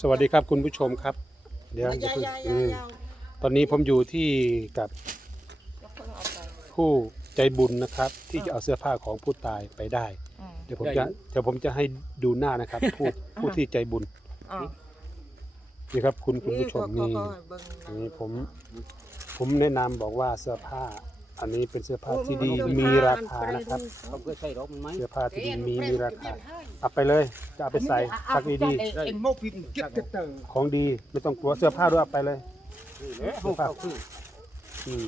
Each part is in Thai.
สวัสดีครับคุณผู้ชมครับ เดี๋ยวอย่าเพิ่งอืมตอนนี้ผมอยู่ที่กับผู้ใจบุญนะครับ ที่จะเอาเสื้อผ้าของผู้ตายไปได้ เดี๋ยวผมจะเดี๋ยวผมจะให้ดูหน้านะครับ ผู้ผู้ที่ใจบุญนี่ครับคุณคุณผู้ชมนี่นี่ผม ผมแนะนำบอกว่าเสื้อผ้า อันนี้เป็นเสื้อผ้าที่ดีมีราคานะครับเขาเคยใส่ดอกมันไหมเสื้อผ้าที่ดีมีมีราคา เอาไปเลยจะเอาไปใส่ซักดีเอ็นโมพินเก็บเตอร์ๆของดีไม่ต้องกลัวเสื้อผ้าด้วยเอาไปเลยเขาเขาคืออืม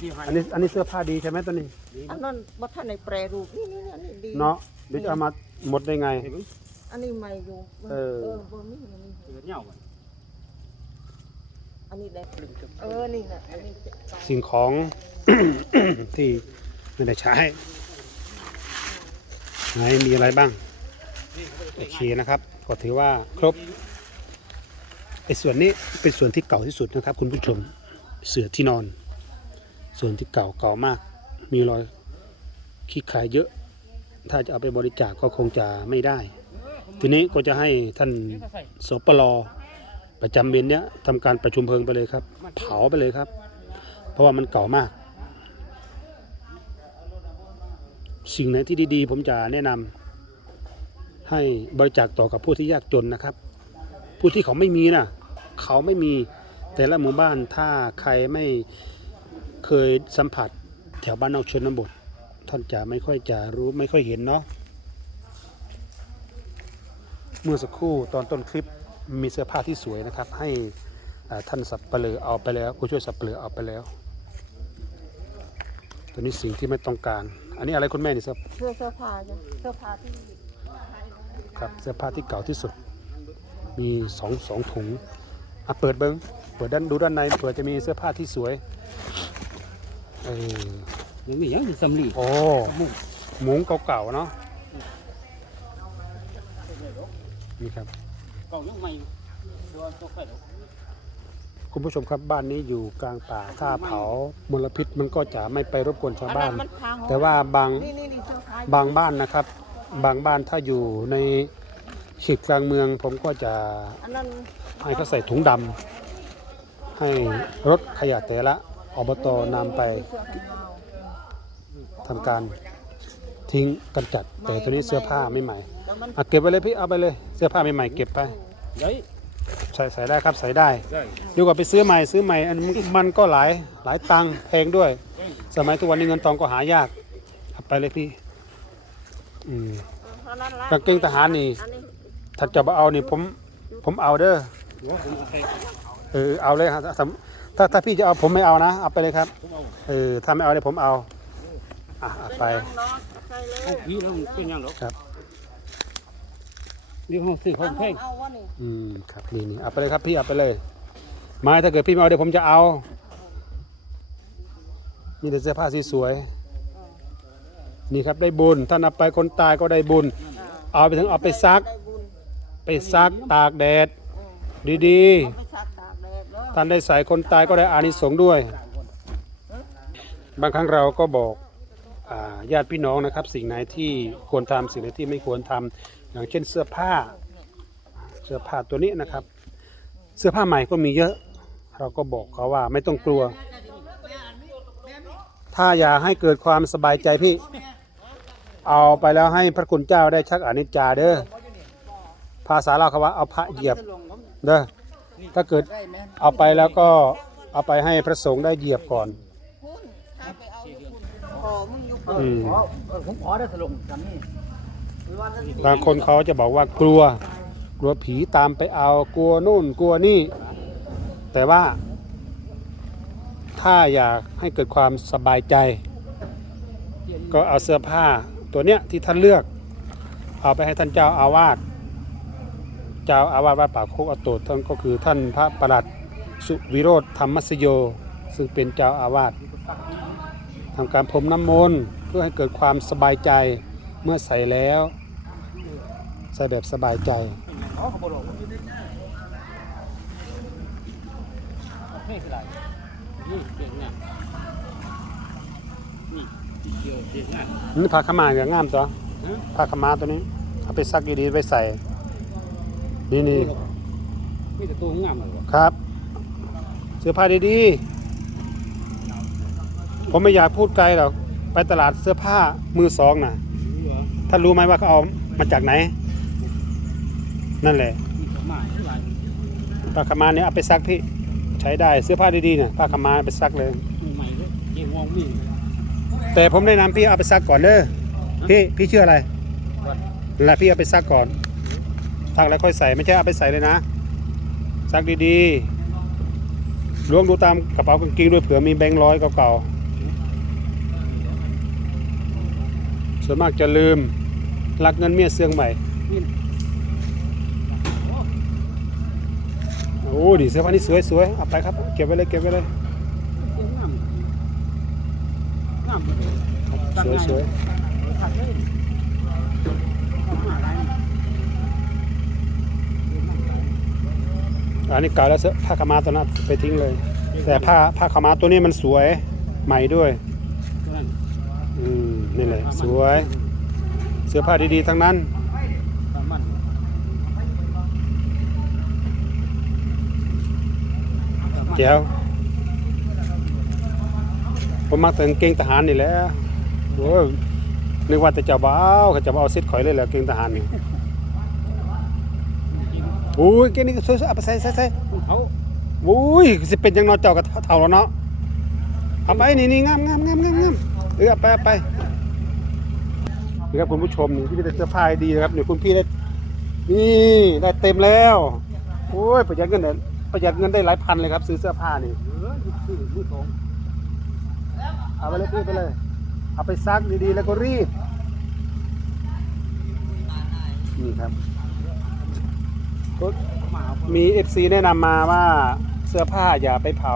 ที่ให้อันนี้อันนี้เสื้อผ้าดีใช่ไหมตัวนี้อันนั้นบัท่านในแปรรูปนี่นี่อันนี้ดีเนาะเดี๋ยวจะเอามาหมดได้ไง อันนี้ใหม่อยู่เออบ่มีอันนี้เสือเหนี่ยวอันนี้ได้เออนี่น่ะอันนี้จะต่อสิ่งของที่ไม่ได้ใช้ ไหนมีอะไรบ้าง โอเคนะครับ ก็ถือว่าครบไอ้ส่วนนี้เป็นส่วนที่เก่าที่สุดนะครับ คุณผู้ชมเสือที่นอน ส่วนที่เก่าเก่ามาก มีรอยขี้ขายเยอะ ถ้าจะเอาไปบริจาคก็คงจะไม่ได้ ทีนี้ก็จะให้ท่านสปลประจำเวรเนี้ยทำการประชุมเพลิงไปเลยครับ เผาไปเลยครับ เพราะว่ามันเก่ามาก สิ่งไหนที่ดีๆ ผมจะแนะนำให้บริจาคต่อกับผู้ที่ยากจนนะครับ ผู้ที่เขาไม่มีนะเขาไม่มีแต่ละหมู่บ้านถ้าใครไม่เคยสัมผัสแถวบ้านนอกชนบท ท่านจะไม่ค่อยจะรู้ไม่ค่อยเห็นเนาะเมื่อสักครู่ตอนต้นคลิปมีเสื้อผ้าที่สวยนะครับ ให้ท่านสับเปลือเอาไปแล้วผู้ช่วยสับเปลือเอาไปแล้ว ตัวนี้สิ่งที่ไม่ต้องการ อันนี้อะไรคุณแม่นี่ครับเสื้อเสื้อผ้าจ้ะเสื้อผ้าที่ครับเสื้อผ้าที่เก่าที่สุด มีสองสองถุงอะเปิดเบิ้งเปิดด้านดูด้านในเผื่อจะมีเสื้อผ้าที่สวยเออยังมียังสำลีโอ้มุ้งเก่าๆเนาะนี่ครับเก่ายังใหม่ตัวตัวไข่ดอก คุณผู้ชมครับบ้านนี้อยู่กลางป่าถ้าเผามลพิษมันก็จะไม่ไปรบกวนชาวบ้านอันนั้นมันพังแต่ว่าบางนี่นี่นี่เสื้อผ้าบางบ้านนะครับ บางบ้านถ้าอยู่ในเขตกลางเมือง ผมก็จะอันนั้นให้เขาใส่ถุงดำให้รถขยะแต่ละอบตนำไปเสื้อผ้าเมาทำการทิ้งกำจัด แต่ตัวนี้เสื้อผ้าไม่ใหม่แล้วมันอะเก็บไปเลยพี่เอาไปเลย เสื้อผ้าใหม่ๆเก็บไปได้ ใส่ใส่ได้ครับใส่ได้ได้ ดีกว่าไปซื้อใหม่ซื้อใหม่อันมันมันก็หลายหลายตังค์แพงด้วย สมัยทุกวันนี้เงินทองก็หายากเอาไปเลยพี่อืมเท่านั้นละกางเกงทหารนี่อันนี้ถ้าจะมาเอานี่ผมผมเอาเด้อหัวผมเอาใส่เออเอาเลยครับถ้าถ้าถ้าพี่จะเอาผมไม่เอานะเอาไปเลยครับผมเอาเออถ้าไม่เอาเดี๋ยวผมเอาอะเอาไปเป็นยังเนาะใส่เลยเอาพี่แล้วมันเป็นยังหรอกครับ เดี๋ยวเขาซื้อของแพงเอาวะนี่อืมครับนี่นี่เอาไปเลยครับพี่เอาไปเลย ไม้ถ้าเกิดพี่ไม่เอาเดี๋ยวผมจะเอามีแต่เสื้อผ้าสีสวยนี่ครับได้บุญท่านเอาไปคนตายก็ได้บุญ เอาไปถึงเอาไปซักได้บุญไปซักตากแดด ดีเอาไปซักตากแดดเนาะๆท่านได้ใส่คนตายก็ได้อานิสงส์ด้วย บางครั้งเราก็บอกอาญาติพี่น้องนะครับ สิ่งไหนที่ควรทำสิ่งไหนที่ไม่ควรทำ อย่างเช่นเสื้อผ้า เสื้อผ้าตัวนี้นะครับ เสื้อผ้าใหม่ก็มีเยอะ เราก็บอกเขาว่าไม่ต้องกลัว ถ้าอยากให้เกิดความสบายใจพี่ เอาไปแล้วให้พระคุณเจ้าได้ชักอนิจจาเด้อภาษาเราเขาว่าเอาพระเหยียบเด้อถ้าเกิดเอาไปแล้วก็เอาไปให้พระสงฆ์ได้เหยียบก่อนคุณให้ไปเอาอยู่คุณขอมึงอยู่อืมผมขอได้สลงจำนี่ บางคนเขาจะบอกว่ากลัว กลัวผีตามไปเอากลัวนู่นกลัวนี่ แต่ว่า ถ้าอยากให้เกิดความสบายใจ ก็เอาเสื้อผ้าตัวเนี้ยที่ท่านเลือก เอาไปให้ท่านเจ้าอาวาสเจ้าอาวาสวัดป่าโคกอโตดท่านก็คือท่านพระประหลัดสุวิโรธธรรมสโย ซึ่งเป็นเจ้าอาวาสทำการพรมน้ำมนต์เพื่อให้เกิดความสบายใจเมื่อใส่แล้ว ใส่แบบสบายใจอ๋อเขาบอกเท่ไรนี่เก่งงานนี่เกี่ยวเก่งงานนี่ผ้าขาวมากับงามตัวฮะผ้าขาวมาตัวนี้เอาไปซักดีๆไปใส่ นี่นี่มีแต่ตัวงามเลยวะครับ เสื้อผ้าดีๆ ผมไม่อยากพูดไกลหรอก ไปตลาดเสื้อผ้ามือสองน่ะรู้เหรอท่านรู้ไหมว่าเขาเอามาจากไหน นั่นแหละมีประมาณเท่าไหร่ผ้าขาวมาเนี่ยเอาไปซักพี่ใช้ได้เสื้อผ้าดีๆเนี่ยผ้าขาวมาไปซักเลยมือใหม่เลยเกี่ยวงองมีแต่ผมแนะนำพี่เอาไปซักก่อนเด้อพี่พี่ชื่ออะไรวัดนั่นแหละพี่เอาไปซักก่อนซักแล้วค่อยใส่ไม่ใช่เอาไปใส่เลยนะซักดีๆล้วงดูตามกระเป๋ากางเกงด้วยเผื่อมีแบงค์ร้อยเก่าๆส่วนมากจะลืมรักเงินเมียเสื่องใหม่ โอ้ดิเสื้อผ้านี่สวยๆเอาไปครับเก็บไว้เลยเก็บไว้เลยเกี่ยวงามงามเลยสวยถัดเลยเอามาอะไรๆอันนี้เก่าแล้วเสื้อผ้าขาวมาตัวนั้นไปทิ้งเลย แต่ผ้าผ้าขาวมาตัวนี้มันสวยใหม่ด้วยตัวนั้นอืมนี่แหละสวย เสื้อผ้าดีๆทั้งนั้น ประมาณ แก้วผมมักแต่งเกงทหารนี่แหละโอ้ยนึกว่าแต่เจ้าบ่าวเขาจะมาเอาเซ็ตข่อยเลยแหละเกงทหารนี่โอ้ยเกงนี่สวยๆเอาไปใส่ใส่ใส่เขาโอ้ยสิเป็นจังนอนเจ้ากับเท่าแล้วเนาะเอาไปนี่นี่งามงามงามงามงามเออไปไปนี่ครับคุณผู้ชมนี่ที่เป็นเสื้อผ้าดีนะครับเนี่ยคุณพี่ได้นี่ได้เต็มแล้ว โอ้ยประหยัดเงินเนี่ย ประหยัดเงินได้หลายพันเลยครับซื้อเสื้อผ้านี่เหลืออยู่คือมือสองเอาไปเลยพี่ไปเลย เอาไปซักดีๆแล้วก็รีดนี่ครับก็มาเอามี FC แนะนำมาว่าเสื้อผ้าอย่าไปเผา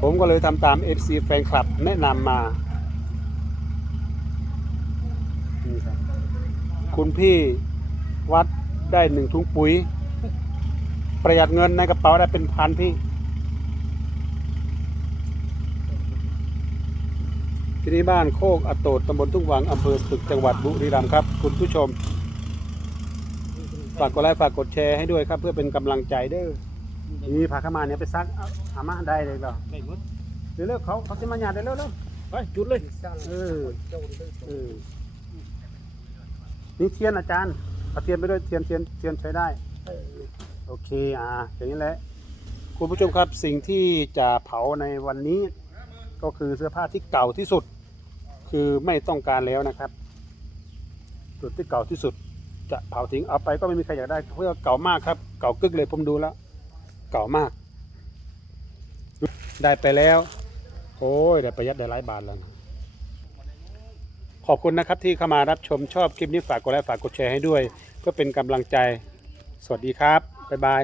ผมก็เลยทำตาม FC แฟนคลับแนะนำมานี่ครับคุณพี่วัดได้หนึ่งถุงปุ๋ย ประหยัดเงินในกระเป๋าได้เป็นพันพี่ ที่นี่บ้านโคกอโตดตำบลทุ่งหวังอำเภอสตึกจังหวัดบุรีรัมย์ครับ คุณผู้ชม ฝากกดไลค์ฝากกดแชร์ให้ด้วยครับ เพื่อเป็นกำลังใจเด้อนี่พาเข้ามาเนี่ยไปซักเอาอามาได้เลยเหรอได้หมดเร็วๆเขาเขาจะมาหยาดเร็วๆเร็วไปจุดเลยเออเออนี่เทียนอาจารย์เอาเทียนไปด้วยเทียนเทียนเทียนใช้ได้ โอเคอ่าอย่างนี้แหละคุณผู้ชมครับสิ่งที่จะเผาในวันนี้ ก็คือเสื้อผ้าที่เก่าที่สุด คือไม่ต้องการแล้วนะครับจุดที่เก่าที่สุด จะเผาทิ้งเอาไปก็ไม่มีใครอยากได้เพราะเก่ามากครับ เก่ากึกเลยผมดูแล้ว เก่ามาก ได้ไปแล้ว โอ้ยได้ประหยัดได้หลายบาทแล้วนะขอบคุณนะครับที่เข้ามารับชมชอบคลิปนี้ฝากกดไลค์ฝากกดแชร์ให้ด้วย เพื่อเป็นกำลังใจ สวัสดีครับ บ๊ายบาย